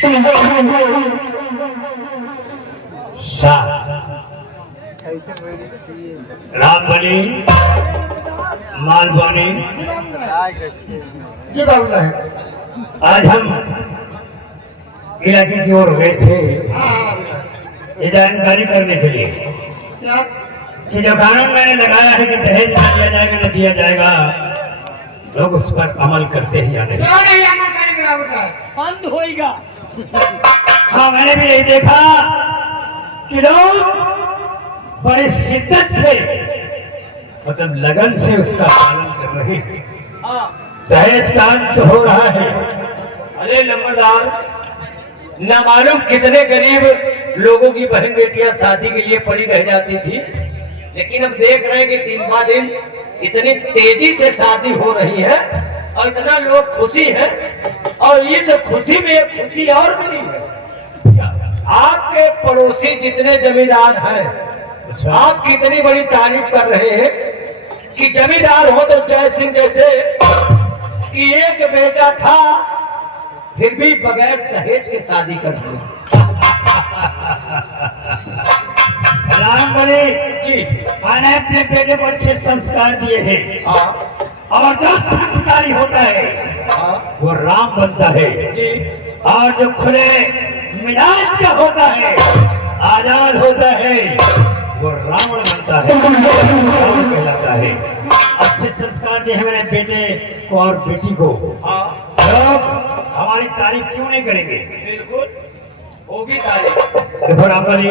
राम बनी माल बनी। आज हम इलाके की ओर गए थे ये जानकारी करने के लिए कि जो कानून मैंने लगाया है कि दहेज ना दिया जाएगा न दिया जाएगा, लोग उस पर अमल करते ही या नहीं? बंद होएगा। हाँ, मैंने भी यही देखा कि लोग बड़ी शिद्दत से मतलब लगन से उसका पालन कर रहे हैं। दहेज का अंत हो रहा है। अरे नंबरदार, न मालूम कितने गरीब लोगों की बहन बेटियां शादी के लिए पड़ी रह जाती थी, लेकिन अब देख रहे हैं कि दिन ब दिन इतनी तेजी से शादी हो रही है और इतना लोग खुशी है। और इस खुशी में एक खुशी और मिली है। आपके पड़ोसी जितने जमींदार हैं, आप कितनी बड़ी तारीफ कर रहे हैं कि जमींदार हो तो जय सिंह जैसे कि एक बेटा था फिर भी बगैर दहेज के शादी करते। राम बने जी, मैंने अपने बेटे को अच्छे संस्कार दिए हैं और जो संस्कारी होता है वो राम बनता है जी, और जो खुले मिजाज का होता है, आजाद होता है, वो रावण बनता है, रावण कहलाता है। अच्छे संस्कार दिए हैं मेरे बेटे को और बेटी को। लोग हमारी तारीफ क्यों नहीं करेंगे? बिल्कुल वो भी तारीफ। देखो राम बनी,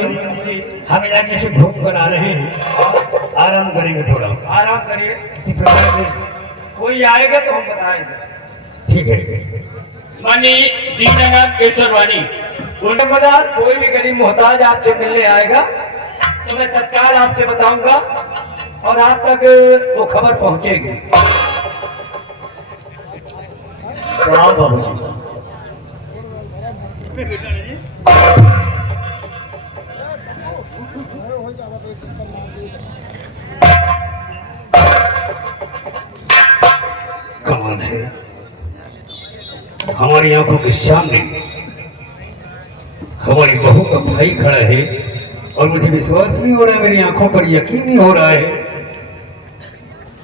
हम इलाके से घूम कर आ रहे हैं, आराम करेंगे, थोड़ा आराम करिए। किसी प्रकार के कोई आएगा तो हम बताएंगे। ठीक है। मनी दीनानाथ केसरवानी। नंबरदार, कोई भी गरीब मोहताज आपसे मिलने आएगा तो मैं तत्काल आपसे बताऊंगा और आप तक वो खबर पहुंचेगी। प्रणाम बाबूजी। कौन है? हमारी आंखों के सामने हमारी बहू का भाई खड़ा है और मुझे विश्वास नहीं हो रहा है, मेरी आंखों पर यकीन नहीं हो रहा है।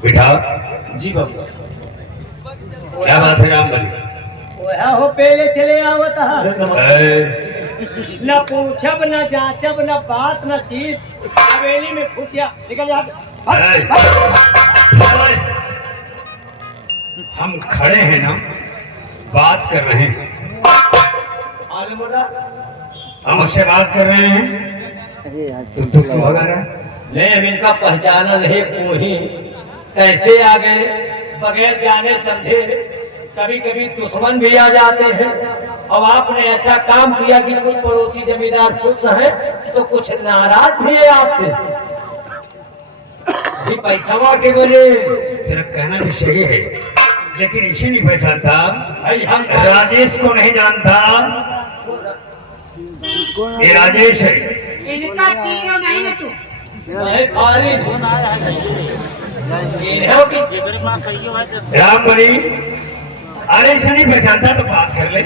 बेटा जी बाबू। क्या बात है राम बली? हो पहले चले आवत ए, न पूछब न जांचब न बात न चीज, हवेली में फुटिया निकल जा। हम खड़े हैं ना, बात कर रहे हैं, हम उससे बात कर रहे हैं, तुम क्यों भगा रहे? नहीं, हम इनका पहचाना नहीं कोई कैसे आ गए बगैर जाने समझे। कभी कभी दुश्मन भी आ जाते हैं और आपने ऐसा काम किया कि कुछ पड़ोसी जमींदार खुश है तो कुछ नाराज भी है आपसे। पैसा के बोले तेरा कहना भी सही है, लेकिन इसे नहीं पहचानता भाई। हम राजेश को नहीं जानता। ये राजेश है। इनका क्यों नहीं ना तू? राम बनी, अरे इसे नहीं पहचानता तो बात कर ले।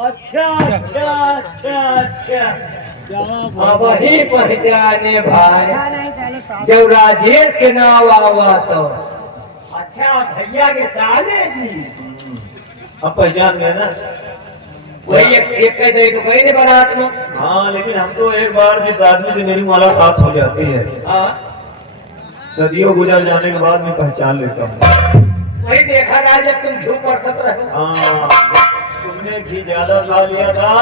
अच्छा अच्छा अच्छा अच्छा, वही पहचाने भाई जब राजेश के नाम आवा तो। अच्छा, भैया के साले जी अब पहचान गए ना? वही एक कह दे तो कहीं नहीं बारात में। हाँ, लेकिन हम तो एक बार जिस आदमी से मेरी मुलाकात हो जाती है, सदियों गुजर जाने के बाद मैं पहचान लेता हूँ। वही देखा रहा जब तुम घी पड़ रहे। हाँ, तुमने घी ज्यादा खा लिया था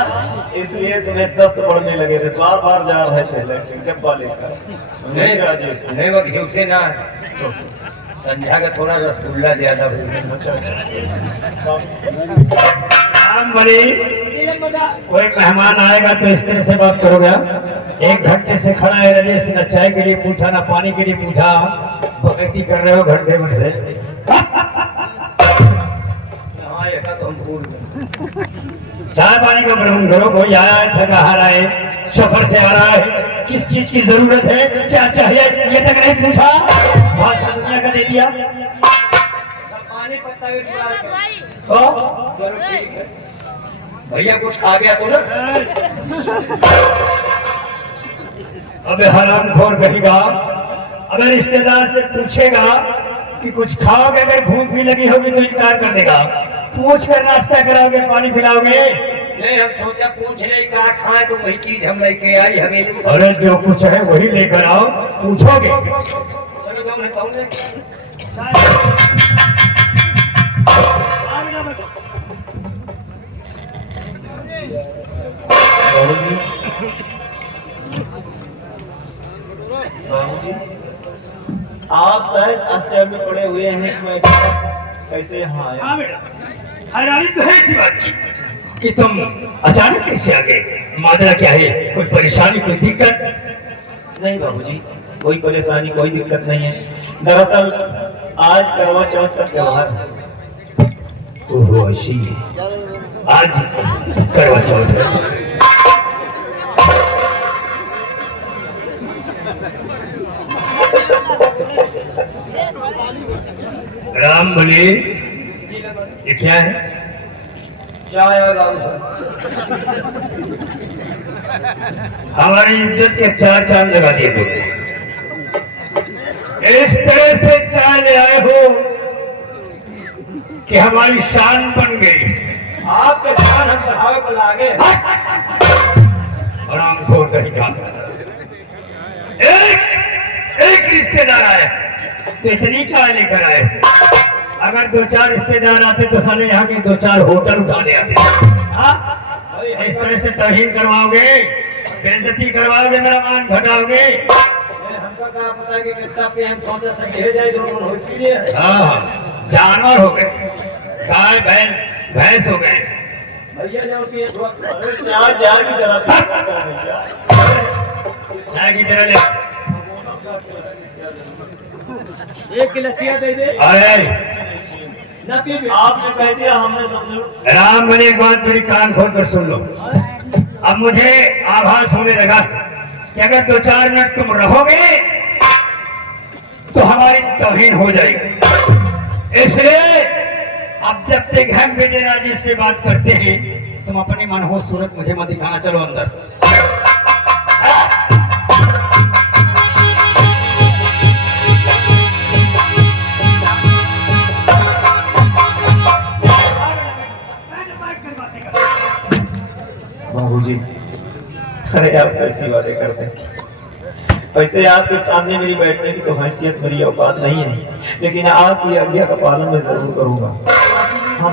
इसलिए तुम्हें दस्त पड़ने लगे थे, बार बार जा रहे थे लेकिन डब्बा लेकर। नहीं राजेश, नहीं वो घी से ना, संध्या का थोड़ा रसगुल्ला ज्यादा। राम बनी, कोई मेहमान आएगा तो इस तरह से बात करोगे? 1 घंटे से खड़ा है राजेश, न चाय के लिए पूछा न पानी के लिए पूछा, भगती कर रहे हो घंटे भर से। चाय पानी का प्रबंध करो। कोई आया है, थका हारा है, सफर से आ रहा है, किस चीज की जरूरत है, क्या चाहिए, ये तक नहीं पूछा, भाषा दुनिया का दे दिया। पानी पत्ता तो भैया कुछ खा गया तो ना? अबे हरामखोर कहेगा, अगर रिश्तेदार से पूछेगा कि कुछ खाओगे, अगर भूख भी लगी होगी तो इनकार कर देगा। पूछ कर नाश्ता कराओगे, पानी पिलाओगे? नहीं, हम सोचा पूछ रहे क्या खाए, तो वही चीज हम लेके आई हवेली में। अरे जो कुछ है वही लेकर आओ, पूछोगे? चलो जो मैं कहूँगा। आप शायद आश्चर्य में पड़े हुए हैं कि मैं कैसे यहाँ आया। हाँ बेटा, हैरानी तो है इसी बात की कि तुम अचानक कैसे आ गए। माजरा क्या है? कोई परेशानी, कोई दिक्कत? नहीं बाबूजी, कोई परेशानी कोई दिक्कत नहीं है। दरअसल आज करवा चौथ का त्योहार है। ओहो ऐसी है। आज करवा चौथ है। राम बोले, ये क्या है? चाय और बाबू साहब। हमारी इज्जत के चार चांद लगा दिए तुमने। इस तरह से चाय ले आए हो कि हमारी शान बन गई। आपके शान हम बढ़ावे को लागे। हरामखोर कहीं का। एक रिश्तेदार आए तो इतनी चाय लेकर आए। अगर दो चार रिश्तेदार आते तो साले यहाँ के दो चार होटल उठा ले आते। हाँ? इस तरह से तौहीन करवाओगे, बेइज्जती करवाओगे, मेरा मान घटाओगे। हमका क्या पता है कि कितना पे हम सोचा से ले जाए दोनों होटल लिए। हाँ, जानवर हो गए, गाय भैंस हो गए। भैया जाओ कि चाय चाय की तरह पीता है भैया। चाय की तरह ले। एक गिलासिया दे दे। आए ना पी। आपने कह दिया, हमने समझो। राम बने, एक बात मेरी कान खोल कर सुन लो। अब मुझे आभास होने लगा कि अगर दो चार मिनट तुम रहोगे तो हमारी तौहीन हो जाएगी। इसलिए अब जब तक हम बेटे राजेश से बात करते हैं, तुम अपनी मनहूस सूरत मुझे मत दिखाना। चलो अंदर। बाबूजी, अरे आप कैसी बातें करते हैं। वैसे आपके सामने मेरी बैठने की तो हैसियत, मेरी औकात नहीं है, लेकिन आपकी आज्ञा का पालन मैं जरूर करूंगा। हाँ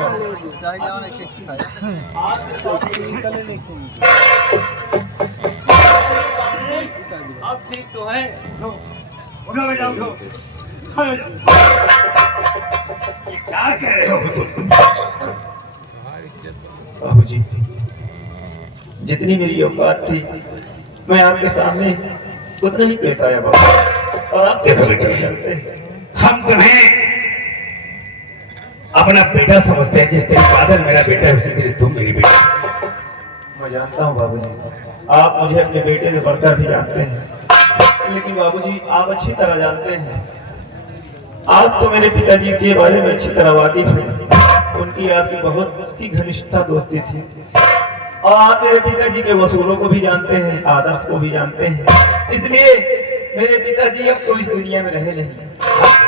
अब ठीक तो है। उठो बेटा, उठो। खड़े हो जाओ। ये क्या कह रहे हो तुम? बाबूजी, जितनी मेरी औकात थी मैं आपके सामने उतना ही पेश आया बाबू। और आप देखो बेटे, करते हैं। हम तुम्हें अपना बेटा समझते हैं। जिस तरह बादल मेरा बेटा है, उसी तरह तुम मेरी बेटी। मैं जानता हूँ बाबूजी, आप मुझे अपने बेटे से बढ़कर भी जानते हैं, लेकिन बाबूजी आप अच्छी तरह जानते हैं, आप तो मेरे पिताजी के बारे में अच्छी तरह वाकिफ हैं। उनकी आपकी बहुत ही घनिष्ठता दोस्ती थी, और आप मेरे पिताजी के वसूलों को भी जानते हैं, आदर्श को भी जानते हैं। इसलिए मेरे पिताजी अब तो इस दुनिया में रहे नहीं,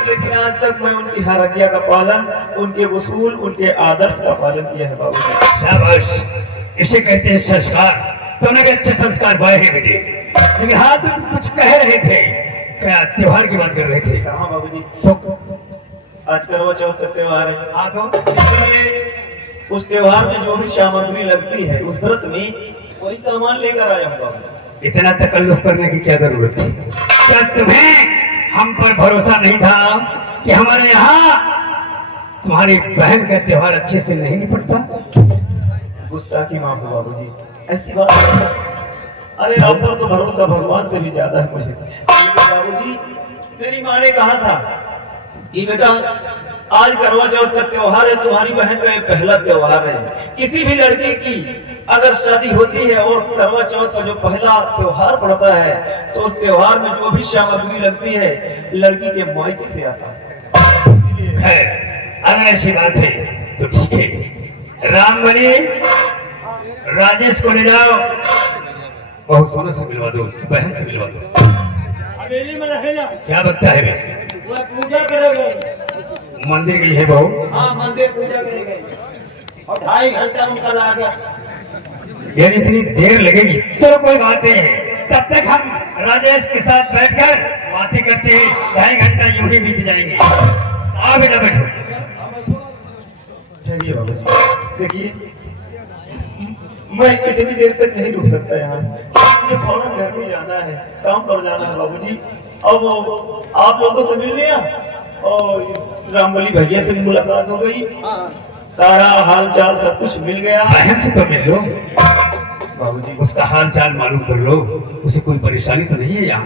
लेकिन आज तक मैं उनकी हर आज्ञा का पालन, उनके वसूल, उनके आदर्श का पालन किया है बाबूजी। शाबाश, इसे कहते हैं संस्कार। तुमने के अच्छे संस्कार पाए हैं बेटे। लेकिन हाँ, तुम कुछ कह रहे थे, क्या त्योहार की बात कर रहे थे? हाँ बाबूजी, तो आज करवा चौथ का त्योहार है। हाँ, तो इसलिए उस त्योहार में जो भी सामग्री लगती है, उस व्रत में वही सामान लेकर आया हूँ बाबूजी। इतना तकल्लुफ करने की क्या जरूरत थी? क्या तुम्हें हम पर भरोसा नहीं था कि हमारे यहाँ तुम्हारी बहन का त्योहार अच्छे से नहीं निपटता? गुस्ताखी माफ हो बाबूजी, ऐसी बात नहीं। अरे आप पर तो भरोसा भगवान से भी ज्यादा है मुझे। लेकिन बाबूजी, मेरी माँ ने कहा था कि बेटा आज करवा चौथ का त्योहार है, तुम्हारी बहन का ये पहला त्योहार है। किसी भी लड़की की अगर शादी होती है और करवा चौथ का जो पहला त्योहार पड़ता है, तो उस त्योहार में जो भी सामग्री लगती है लड़की के मायके से आता है। खैर, अगर ऐसी बात है तो ठीक है। राम बने, राजेश को ले जाओ, बहू सोनू से मिलवा दो, उसकी बहन से मिलवा दो। हवेली में रहेला। क्या बकता है बे? वो पूजा करे गए। मंदिर गई है बहू? हाँ, मंदिर पूजा करे गए और 2.5 घंटा उनका लगा। यानी इतनी देर लगेगी? चलो कोई बात नहीं है, तब तक हम राजेश के साथ बैठकर बातें करते हैं। 2.5 घंटा यूं ही बीत जाएंगे। आ बेटा बैठो। ठहरिए बाबू जी, देखिए मैं इतनी देर तक नहीं रुक सकता यहाँ। मुझे फौरन घर में जाना है, काम पर जाना है बाबूजी। अब आप लोगों से मिल लिया और रामबली भैया से भी मुलाकात हो गई, सारा हाल चाल सब कुछ मिल गया। बहन से तो मिल लो बाबूजी, उसका हाल चाल मालूम कर लो, उसे कोई परेशानी तो नहीं है यहाँ?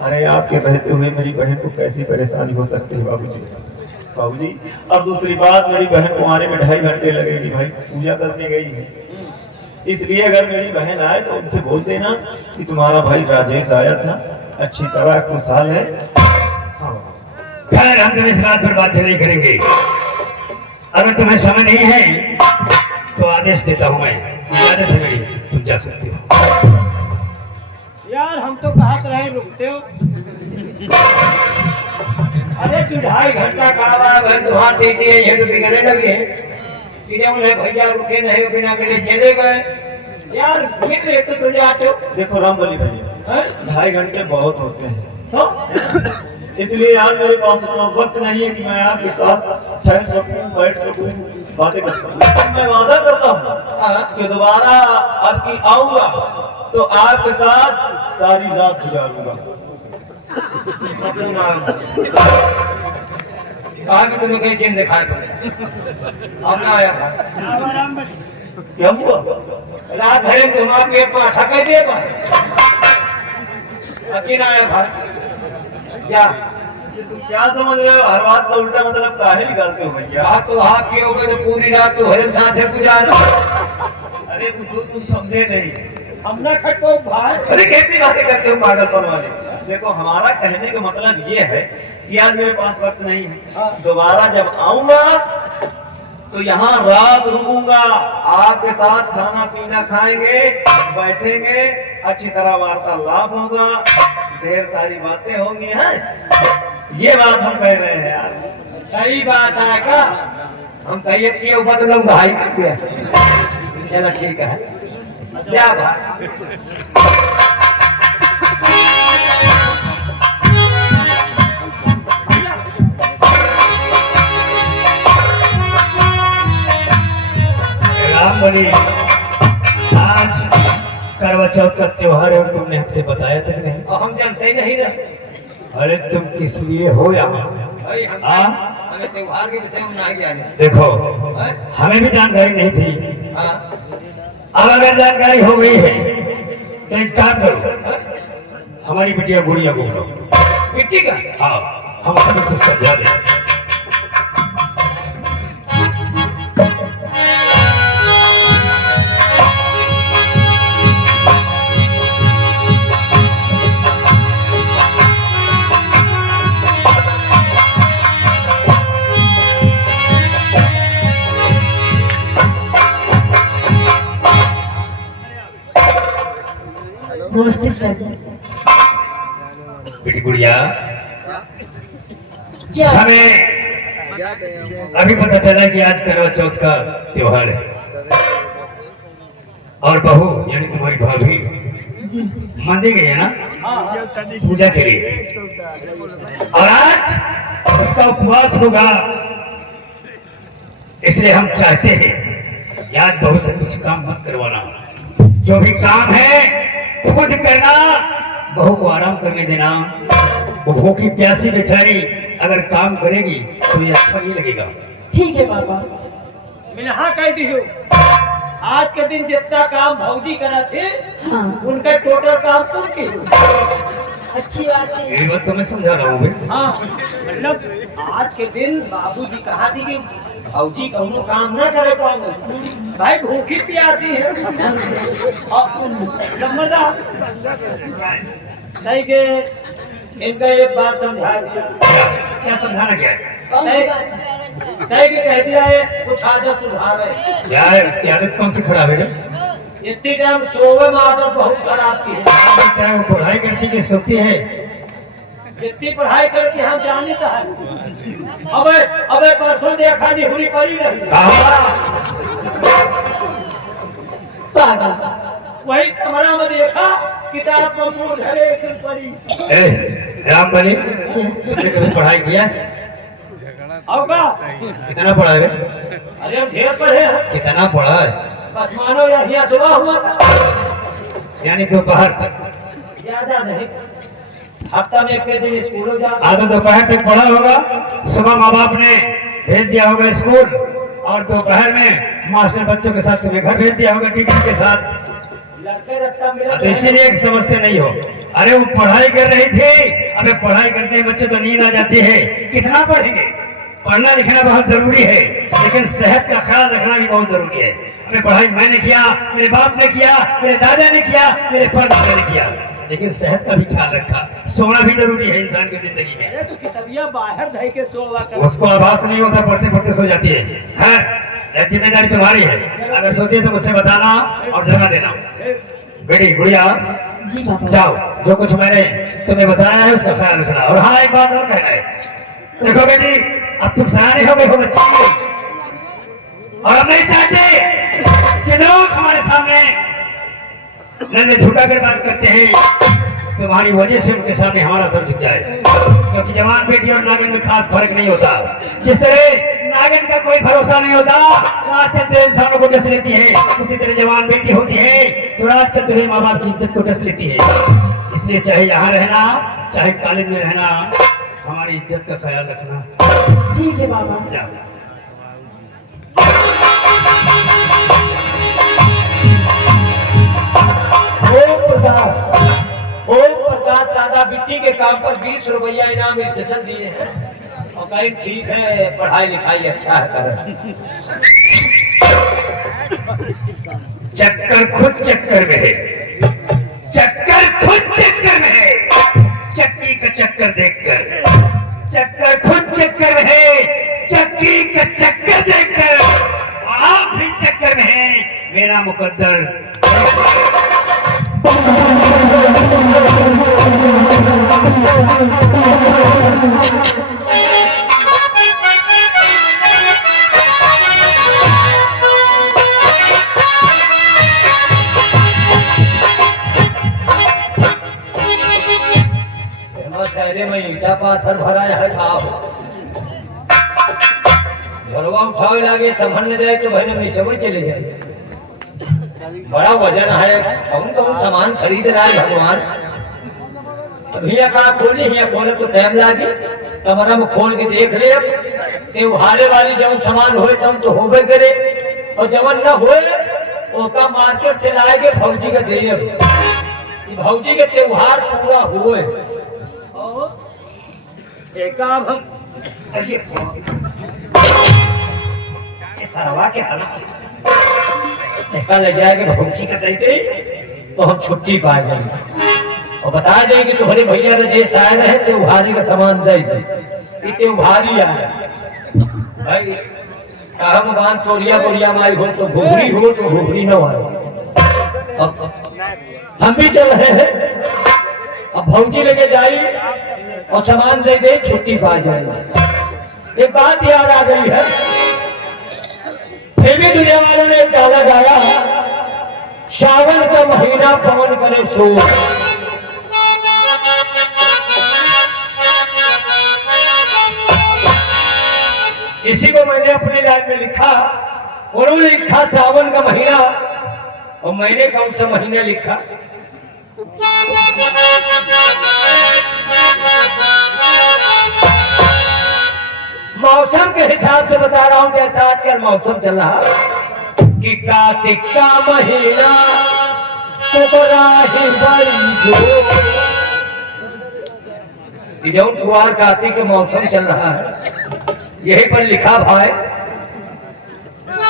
अरे आपके रहते हुए मेरी बहन को कैसी परेशानी हो सकती है बाबूजी? बाबूजी, और दूसरी बात, मेरी बहन को आने में 2.5 घंटे लगेगी भाई, पूजा करने गई है। इसलिए अगर मेरी बहन आए तो उनसे बोल देना कि तुम्हारा भाई राजेश आया था, अच्छी तरह खुशहाल है। हाँ खैर, हम तुम इस बात पर बात नहीं करेंगे। अगर तुम्हें समय नहीं है तो आदेश देता हूँ मैं, इजाजत है मेरी, तुम जा सकते हो। यार हम तो कहा रहे रुकते हो। अरे तू 2.5 घंटा कहा बहन दुहार देती है, ये तो बिगड़ने लगे उन्हें भैया रुके नहीं, बिना मिले चले गए। यार मिल रहे तो तुझे आते हो। देखो रामबली भैया, 2.5 घंटे बहुत होते हैं, तो इसलिए आज मेरे पास इतना वक्त नहीं है कि मैं आपके साथ ठहर सकूं, बैठ सकूं, बातें कर सकूं। मैं वादा करता हूँ कि दोबारा आपकी आऊंगा तो आपके साथ सारी रात गुजारूंगा। कहा कि तुम्हें कहीं जिन दिखाए अब ना आया था। क्या हुआ? रात भर में तुम्हारा पेट को अच्छा कह देगा। अकेले आया भाई, जा। ये तुम क्या समझ रहे हो? हर बात का उल्टा मतलब काहे निकालते हो भैया? हाथ तो हाथ के ऊपर तो पूरी रात तो हरे साथ है गुजारा। अरे बुद्धू, तुम समझे नहीं। हम ना खटको भाई। अरे कैसी बातें करते हो पागलपन वाले? देखो, हमारा कहने का मतलब ये है कि आज मेरे पास वक्त नहीं है, दोबारा जब आऊंगा तो यहाँ रात रुकूंगा, आपके साथ खाना पीना खाएंगे, बैठेंगे, अच्छी तरह वार्तालाप होगा, ढेर सारी बातें होंगी। हैं, ये बात हम कह रहे हैं यार। सही बात है का? हम कहिए कि ऊपर तो लोग ढाई कर दिया। चलो ठीक है, क्या भाई। रामबली, आज करवा चौथ का त्योहार है और तुमने हमसे बताया था कि नहीं? और हम जानते ही नहीं रहे। अरे तुम किस लिए हो यहाँ? भाई हमें त्योहार के विषय में नहीं जाने। देखो, हमें भी जानकारी नहीं थी, अब अगर जानकारी हो गई है तो एक काम करो, हमारी बिटिया गुड़िया को बुलाओ। मिट्टी का? हाँ, हम हमें कुछ समझा दें। नमस्ते पिताजी। बेटी गुड़िया, क्या? हमें अभी पता चला कि आज करवा चौथ का त्योहार है और बहू यानी तुम्हारी भाभी जी मंदिर गई है ना पूजा के लिए, और आज उसका उपवास होगा। इसलिए हम चाहते हैं कि आज बहू से कुछ काम मत करवाना, जो भी काम है खुद करना, बहू को आराम करने देना। वो भूखी प्यासी बेचारी अगर काम करेगी तो ये अच्छा नहीं लगेगा। ठीक है पापा। मैंने हाँ कह दी हो। आज के दिन जितना काम भौजी करा थे, हाँ उनका टोटल काम तुम की। अच्छी बात है। ये बात तो मैं समझा रहा हूँ भाई। हाँ मतलब आज के दिन बाबूजी कहा थी कि भौजी कौनो काम ना करे पाऊंगे, भाई भूखी प्यासी है। समझदार नहीं के इनका एक बात समझा दिया। क्या समझाना क्या है? कौन सी बात? नहीं कि कह दिया है कुछ आदत सुधार है। क्या है उसकी आदत कौन सी खराब है? इतनी टाइम सोवे में आदत बहुत खराब की है। लगता है वो पढ़ाई करती कि सोती है। जितनी पढ़ाई करती हम जानते हैं। अबे अबे परसों देखा जी हुरी पड़ी रही। पागल। वही कमरा में देखा किताब में मुंह धरे एक पड़ी। राम बनी जी जी। तुमने पढ़ाई किया? और का कितना पढ़ा है? अरे हम ढेर पढ़े हैं। कितना पढ़ा है? बस मानो यहाँ सुबह हुआ था। यानी दोपहर तक? ज्यादा नहीं, हफ्ता में एक दिन स्कूलों जाता। आधा दोपहर तक पढ़ा होगा। सुबह माँ बाप ने भेज दिया होगा स्कूल, और दोपहर में मास्टर बच्चों के साथ तुम्हें घर भेज दिया होगा टीचर के साथ। लड़के रत्ता मिला तो इसीलिए समझते नहीं हो। अरे वो पढ़ाई कर रही थी। अबे पढ़ाई करते हैं बच्चे तो नींद आ जाती है। कितना पढ़ेंगे? पढ़ना लिखना बहुत जरूरी है, लेकिन सेहत का ख्याल रखना भी बहुत जरूरी है। अबे पढ़ाई मैंने किया, मेरे बाप ने किया, मेरे दादा ने किया, मेरे परदादा ने किया, लेकिन सेहत का भी ख्याल रखा। सोना भी जरूरी है इंसान की जिंदगी में। अरे तो किताबियां बाहर धई के सोवा कर। उसको आभास नहीं होता, पढ़ते पढ़ते सो जाती है। यह जिम्मेदारी तुम्हारी है। अगर सोती है तो मुझसे बताना और जगह देना। बेटी गुड़िया जी पापा। जाओ, जो कुछ मैंने तुम्हें बताया है उसका ख्याल रखना। और हाँ, एक बात और कहना है। देखो बेटी, अब तुम सयाने हो गई हो बच्ची, और हम नहीं चाहते कि लोग हमारे सामने नजर झुका कर बात करते हैं। तुम्हारी वजह से उनके सामने हमारा सर झुक जाए, क्योंकि जवान बेटी और नागिन में खास फर्क नहीं होता। जिस तरह नागिन का कोई भरोसा नहीं होता, रात चलते इंसानों को डस लेती है, उसी तरह जवान बेटी होती है तो रात चलते हुए माँ बाप की इज्जत को डस लेती है। इसलिए चाहे यहाँ रहना, चाहे कॉलेज में रहना, हमारी इज्जत का ख्याल रखना। ठीक है बाबा। जाओ। ओम प्रकाश दादा बिट्टी के काम पर 20 रुपया इनाम स्पेशल दिए हैं, और कहीं ठीक है, पढ़ाई लिखाई अच्छा है कर। चक्कर खुद चक्कर में है, चक्कर खुद चक्कर में है। चक्की का चक्कर देखकर, चक्कर खुद चक्कर में है। चक्की का चक्कर देखकर आप भी चक्कर में है। मेरा मुकद्दर शहरे में ईटा पाथर भरा है। झलवा उठावे लागे, संभलने जाए तो भाई नीचे चले जाए। बड़ा वजन है, कौन कौन सामान खरीद रहा है भगवान। हिया कहाँ खोली, हिया खोले तो टाइम लागे। कमरा में खोल के देख ले। त्योहारे वाली जब सामान होए तब तो होबे करे, और जवन न होए ओका मार्केट से लाए के भौजी के दे। भौजी के त्योहार पूरा हुए। हम सरवा के ले जाएंगे भौजी का दे दे तो हम छुट्टी पा जाएंगे, और बता देंगे तुम्हारे भैया रजेश आए रहे त्योहारी का सामान दे दे। त्योहारी आए भाई, कहम बांध तोरिया बोरिया माई हो तो घुघरी न आए। अब हम भी चल रहे हैं, अब भौजी लेके जाई और सामान दे दे, छुट्टी पा जाएगी। एक बात याद आ गई है, फिर भी दुनिया वालों ने एक गाना गाया, सावन का महीना पवन करे सो। इसी को मैंने अपनी लाइन में लिखा। उन्होंने लिखा सावन का महीना, और मैंने कौन सा महीना लिखा? मौसम के हिसाब से बता रहा हूं, जैसा आजकल मौसम चल रहा कि कार्तिक का महीना जो कुआर कार्तिक का मौसम चल रहा है, यही पर लिखा भाई।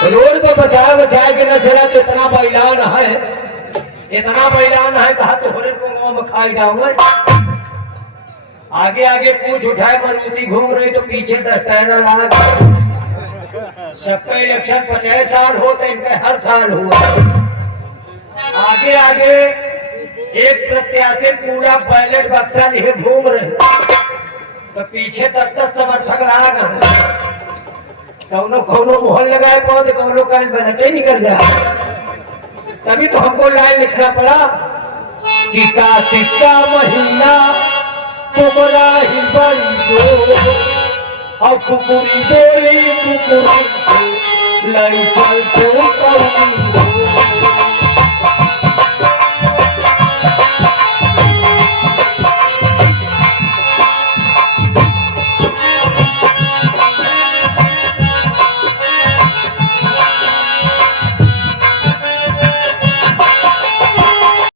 रोड पे बचाए के न चला तो इतना बैलान है, इतना बैलान है, कहा तो होरे को गाँव में खाई डाऊंगा। आगे आगे पूछ उठाए, मारुति घूम रही तो पीछे 10 टायर लाग। सबका इलेक्शन 50 साल हो तो इनका हर साल हुआ। आगे आगे एक प्रत्याशी पूरा बैलेट बक्सा लिए घूम रहे, तो पीछे तब तक समर्थक रहा कौनो कौनो मोहर लगाए पौधे, कौनो का बैलेट निकल जाए। तभी तो हमको लाइन लिखना पड़ा कि कार्तिक का महीना तुम्हारा ही बड़ी जो, और कुकुरी बोली कुकुरी लई चल तो करूं